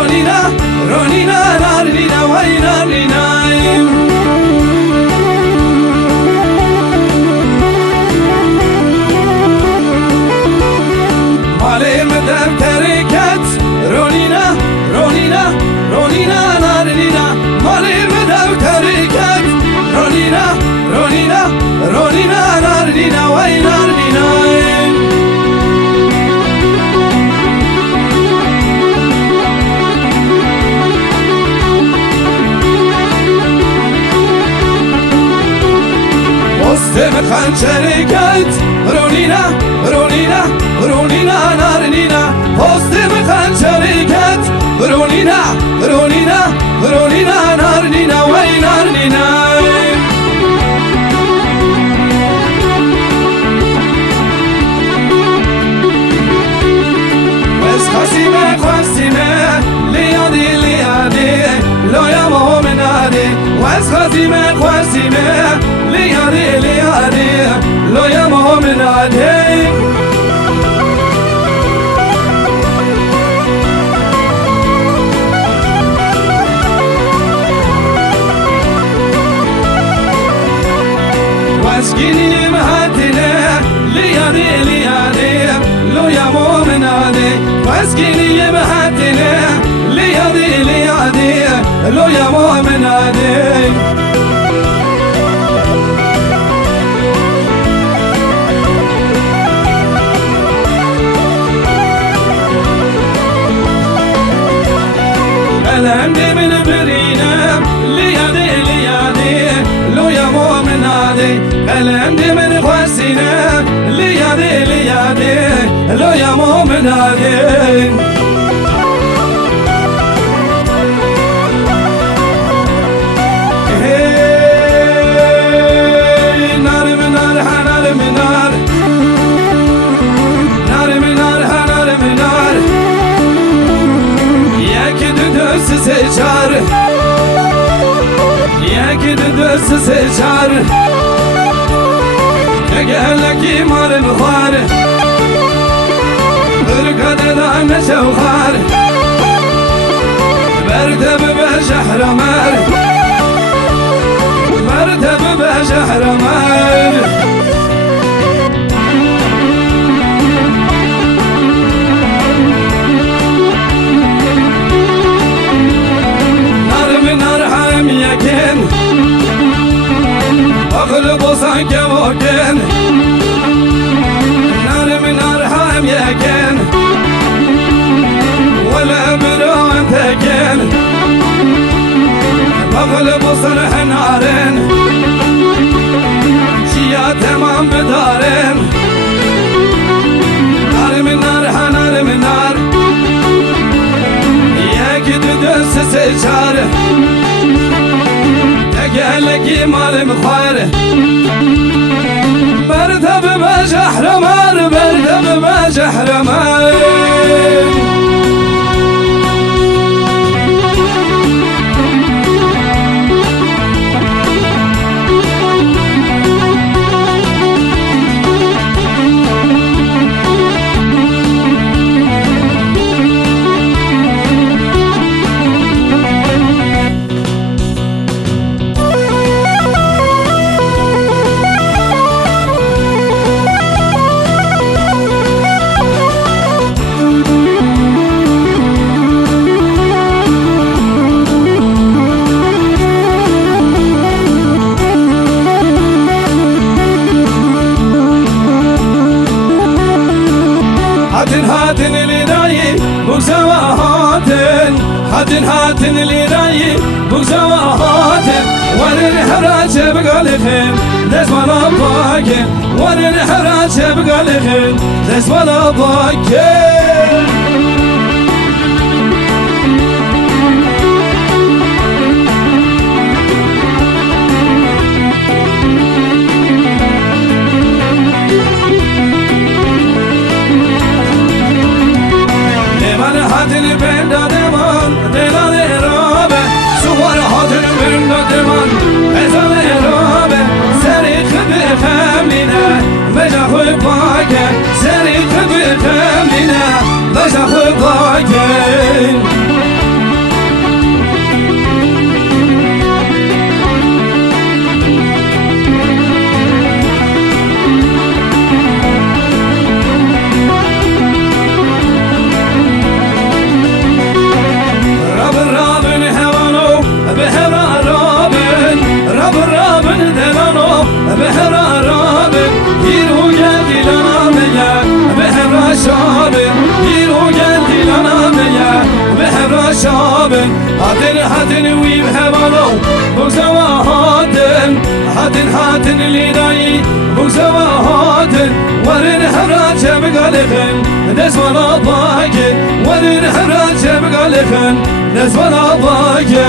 رونينا رونينا نارنينا وي نارنينا مالي مدام تركت رونينا رونينا رونينا نارنينا مالي مدام تركت رونينا رونينا رونينا نارنينا وي نارنينا وسط خنجركت رونينا رونينا رونينا نارنينا وسط خنجركت رونينا رونينا رونينا نارنينا وي نارنينا بس خسيمة خسيمة ليادي ليادي لو يا مؤمنادي بس خسيمة خسيمة ليادي ليادي لو يا مؤمنادي واسكيني مهاتنا ليادي ليادي لو يا مؤمنادي واسكيني مهاتنا ليادي ليادي لو يا مؤمنادي الهندي من برينا ليادي ليادي لو يا مؤمنادي الهندي من خواسينا ليادي ليادي لو يا مؤمنادي نار من نار نار من نار نار من نار نار من نار سجار ياكد دس سجار قالك مال الخار رقد دان شوخار برتب بشحر مار برتب بشحر مار أغلب وصانك موكن نار من نار حام يكن ولا بروان تكن أغلب وصلح نارن شيا تمام بدارن نار من نار نار من نار يكد دس سجار قالك مال مخار برتب بجحر مار برتب بجحر مار هاتن لناي بوزوا هاتن هاتن لناي بوزوا هاتن ورن حراج بقالخن دزمانا باكن ورن حراج بقالخن دزمانا باكن هاتن بندا دمان دلال رابه سوار هاتن بندا دمان ازال رابه سری خب خملینه بجا خوی پاکه سری خب خملینه بجا هاتن ويم هبالو بوسوا هاتن ليداي بوسوا ورن هراج بقالخن نزولا باجي ورن هراج بقالخن نزولا باجي